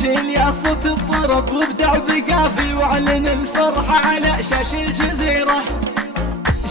شيل يا صوت الطرب وابدع بقافي واعلن الفرحة على شاش الجزيرة.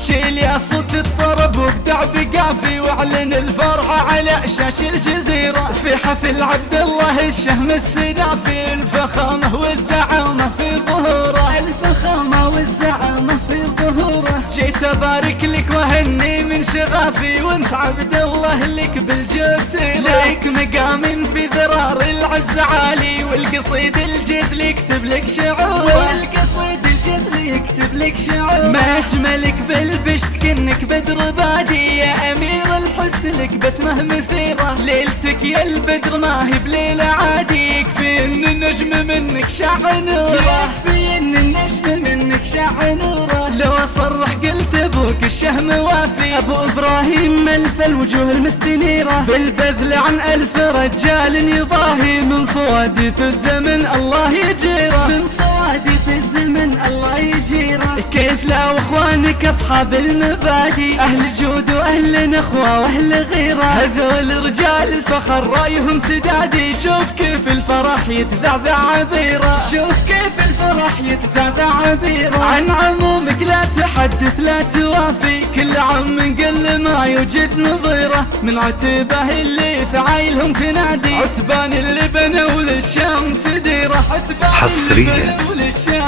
شيل يا صوت الطرب وابدع بقافي واعلن الفرحة على شاش الجزيرة. في حفل عبد الله الشهم السدافي الفخامة والزعامة في ظهوره، الفخامة والزعامة في ظهوره. جيت ابارك لك وهني من شغافي وانت عبد الله لك بالجبسيلة. ليك مقام في ذرار العز عالي والقصيد الجزل يكتب لك شعور، والقصيد الجزل يكتب لك شعور. ما اجملك بالبشت كنك بدر بادي يا امير الحسن لك بسمه مثيرة. ليلتك يا البدر ما هي بليلة عادي، يكفي ان النجم منك شع نوره، يكفي ان النجم منك شع نوره. لو اصرح قلت ابوك الشهم وافي، ابو ابراهيم ملف الوجوه المستنيرة. بالبذل عن 1000 رجال يضاهي، من صوادف الزمن الله يجيره، من صوادف الزمن الله يجيره. كيف لا واخوانك اصحاب المبادئ، اهل الجود واهل نخوة واهل غيرة، هذول رجال الفخر رايهم سدادي. شوف كيف الفرح يتذعذع عبيره، شوف كيف الفرح يتذعذع عبيره. عن عمومك لا تحدث لا توافي، كل عام قل ما يوجد نظيره. من عتبه اللي في عايلهم تنادي، عتبان اللي بنوا للشمس ديره. حصريا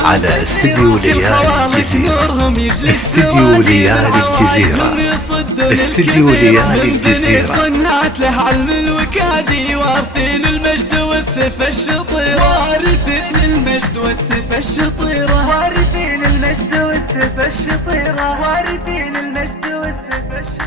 على استديو ليالي الجزيرة، استديو ليالي الجزيرة، استديو ليالي الجزيرة. صنعت له علم الوكادي، وارثين المجد والسيف الشطيرة، وارثين المجد والسيف الشطيرة، وارثين المجد والسيف الشطيرة، وارثين المجد والسيف الشطيرة.